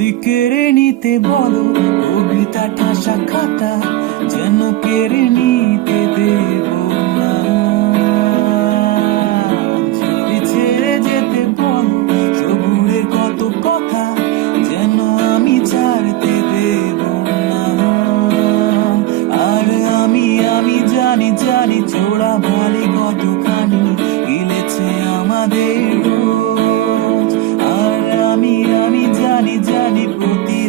যদি কেড়ে নিতে বলো কবিতাটা শাখাটা, যেন কেড়ে নিতে দেব না। যদি ছেড়ে যেতে বলো সবুরের কত কথা, যেন আমি ছাড়তে দেব না। আর আমি জানি জানি চোরা বালি কতখানি গিলেছে আমাদের রোজ। আর আমি জানি জানি প্রতি